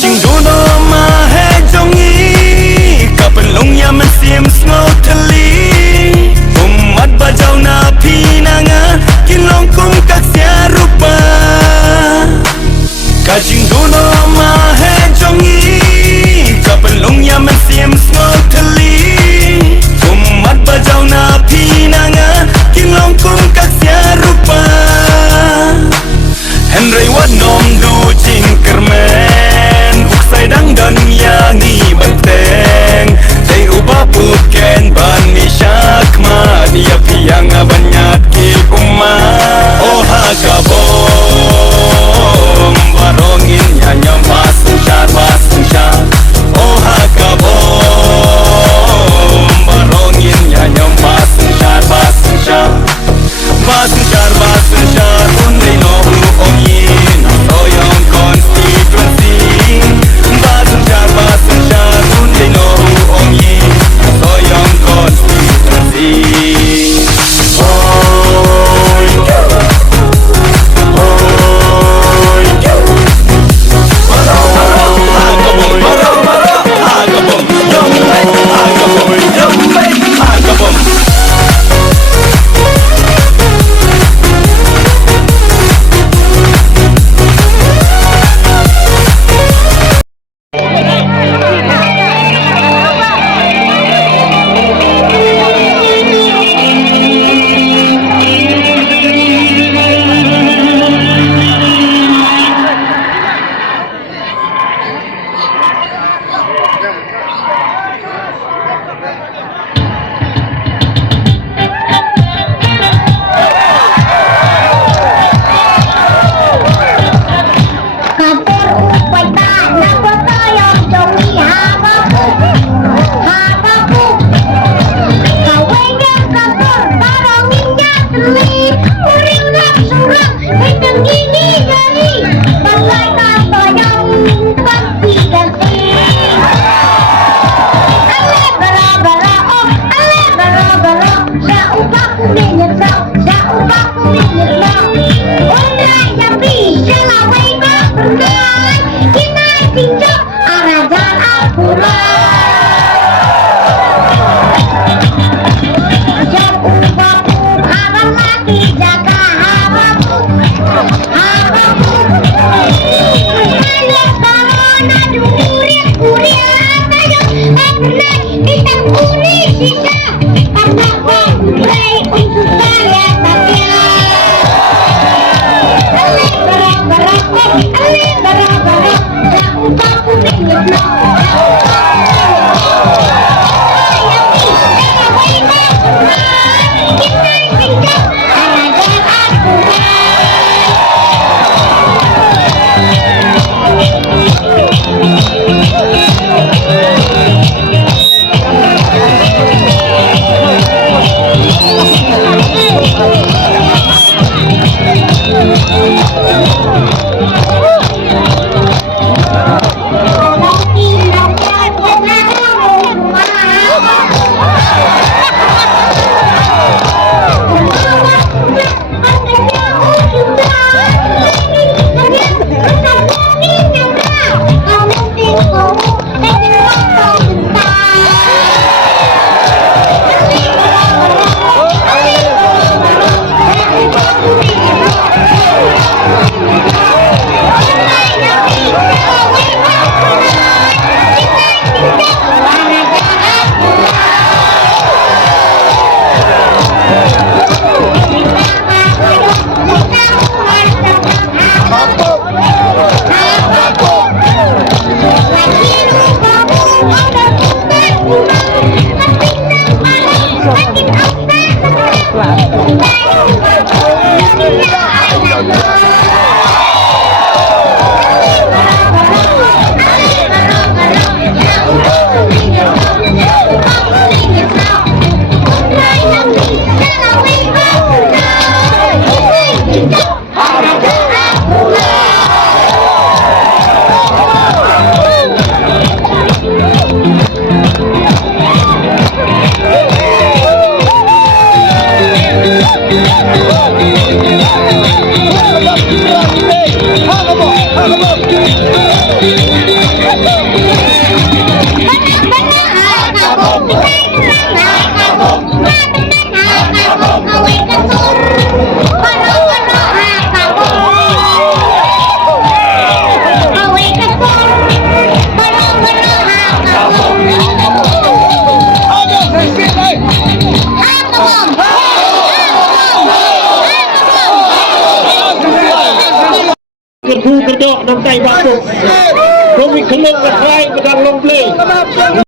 จึงดูโนมาให้จงนี้กับเป็นลงยามันเสียมสโนทะลีกุมมัดบาเจ้านาพีนางากินลองกุมกักเสียรูปากะจึงดูโนมาให้จงนี้กับเป็นลงยามันเสียมสโนทะลีกุมมัดบาเจ้านาพีนางากินลองกุมกักเสียรูปาเห็นไรว่านมดูจริงกระแมดังดันยางีบันเตงได้อุบาปูเกนบันนิชากมานิยพิยังบัญญัติกิอุมมาโอฮากาบมบารองอินยาญามบาสุชาบาสุชาโอฮากาบมบารองอินยาญามบาสุชาบาสุชาบาสุชาบาสุชาอุนได้โนหูองยินโซยอง Constituency They know who on ye, Sohiong Constituency. Wow. กระทูกระโดดน้ำใจบางปุกลงมีขลุ่มกระไคร้กระดังลงเพลง